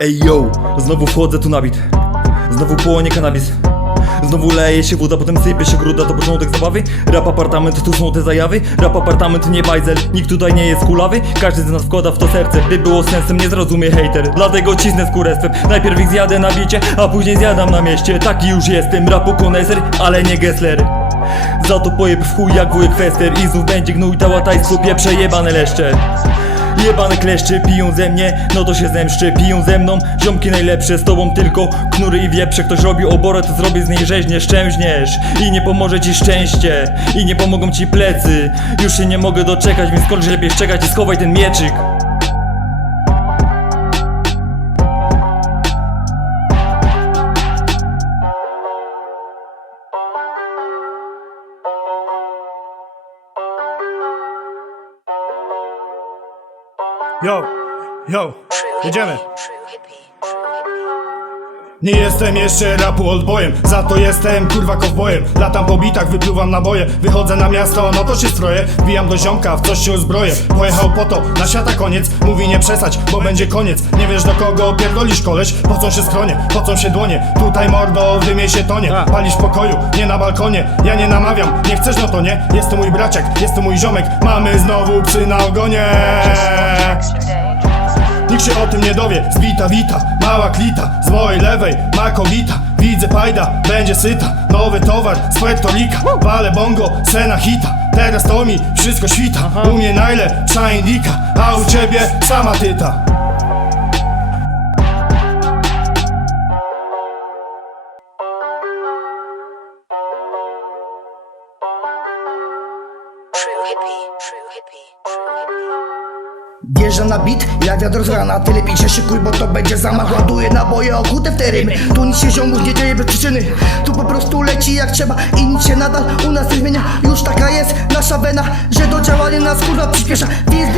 Ej yo, znowu wchodzę tu na bit. Znowu płonie kanabis. Znowu leje się woda, potem sypie się gruda. To początek zabawy? Rap apartament, tu są te zajawy. Rap apartament nie bajzel, nikt tutaj nie jest kulawy. Każdy z nas wkłada w to serce, by było sensem Nie zrozumie hater, dlatego cisnę skórę swem Najpierw ich zjadę na bicie, a później zjadam na mieście. Taki już jestem, rapu koneser, ale nie Gessler Za to pojeb w chuj jak wujek Fester I znów będzie gnój, tałataństwo, pieprze jebane leszcze. Jebane kleszcze piją ze mnie, no to się zemszczę Piją ze mną, ziomki najlepsze Z tobą tylko knury i wieprze. Ktoś robi oborę, to zrobię z niej rzeźnie Szczęźniesz i nie pomoże ci szczęście I nie pomogą ci plecy. Już się nie mogę doczekać, więc skończ lepiej szczekać I schowaj ten mieczyk Yo, yo, jedziemy. Nie jestem jeszcze rapu oldboyem, za to jestem kurwa kowbojem. Latam po bitach, wypluwam naboje, wychodzę na miasto, no to się stroję. Wbijam do ziomka, w coś się uzbroję. Pojechał po to, na świata koniec, mówi nie przesać, bo będzie koniec. Nie wiesz do kogo pierdolisz koleś, pocą się skronie, pocą się dłonie? Tutaj mordo, w dymie się tonie, palisz w pokoju, nie na balkonie. Ja nie namawiam, nie chcesz no to nie, jest to mój braciak, jest to mój ziomek. Mamy znowu psy na ogonie Nikt się o tym nie dowie, zbita wita, mała klita Z mojej lewej ma kobita Widzę pajda, będzie syta Nowy towar Puerto Rica. Wale bongo, sena hita Teraz to mi wszystko świta. U mnie najlepsza indika A u ciebie sama tyta. True hippie, true hippie, true hippie. Wjeżdża na bit, jak wiatr z rana. Ty lepiej się szykuj, bo to będzie zamach. Ładuję naboje okute w te Tu nic się ziomów nie dzieje bez przyczyny. Tu po prostu leci jak trzeba I nic się nadal u nas nie zmienia. Już taka jest nasza wena Że do działania nas kurwa przyspiesza. Więc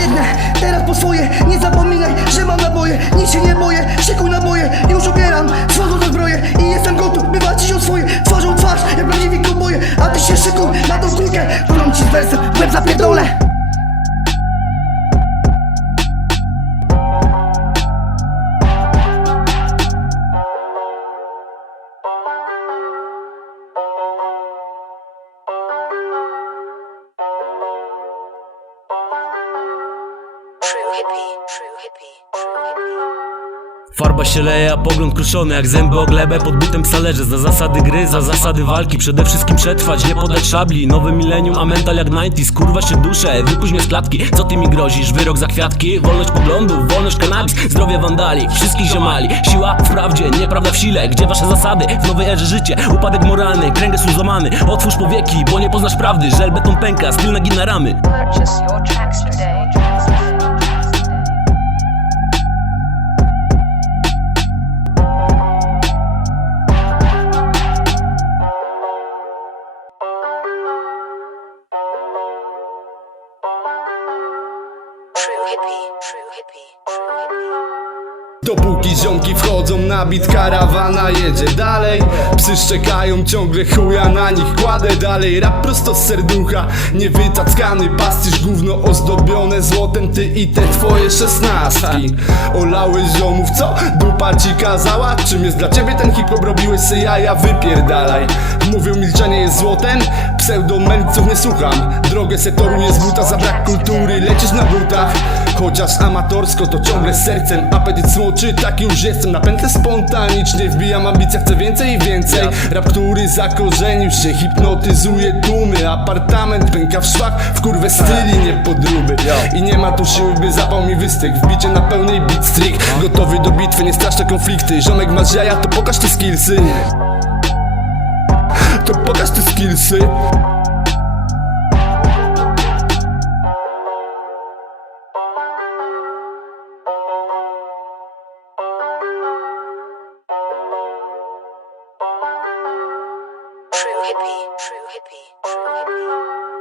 teraz po swoje. Nie zapominaj, że mam naboje. Nic się nie boję, szykuj naboje. Już ubieram swoją zbroję. I jestem gotów, by walczyć o swoje. Twarzą w twarz, jak prawdziwi kowboje A ty się szykuj na tą kulkę Którą ci z wersem w łeb zapierdolę Farba się leje, a pogląd kruszony jak zęby o glebę Pod butem psa za zasady gry, za zasady walki Przede wszystkim przetrwać, nie podać szabli. Nowe milenium, a mental jak 90s Kurwa się duszę, wypuść mnie z klatki Co ty mi grozisz? Wyrok za kwiatki? Wolność poglądów, wolność kanabis Zdrowie wandali, wszystkich ziomali. Siła w prawdzie, nieprawda w sile. Gdzie wasze zasady? W nowej erze życie Upadek moralny, kręgosłup złamany. Otwórz powieki, bo nie poznasz prawdy. Żel beton pęka, styl nagi na ramy Dopóki ziomki wchodzą na bit, karawana jedzie dalej Psy szczekają, ciągle chuja na nich kładę dalej Rap prosto z serducha, niewytackany pastyż Gówno ozdobione złotem, ty i te twoje szesnastki Olałeś ziomów, co? Dupa ci kazała? Czym jest dla ciebie ten hip-hop? Robiłeś se jaja, wypierdalaj Mówią milczenie jest złotem? Pseudomędców nie słucham. Drogę se toruję z buta za brak kultury Lecisz na butach. Chociaż amatorsko to ciągle z sercem. Apetyt smoczy, taki już jestem Napędzę spontanicznie, wbijam ambicja Chcę więcej i więcej. Rap, który zakorzenił się Hipnotyzuje tłumy. Apartament pęka w szwach W kurwę styli, nie podróby I nie ma tu siły, by zapał mi wystyk Wbicie na pełnej beat streak. Gotowy do bitwy, nie straszne konflikty. Ziomek masz jaja, to pokaż te skillsy to pokaż te skillsy. True hippie, true hippie, true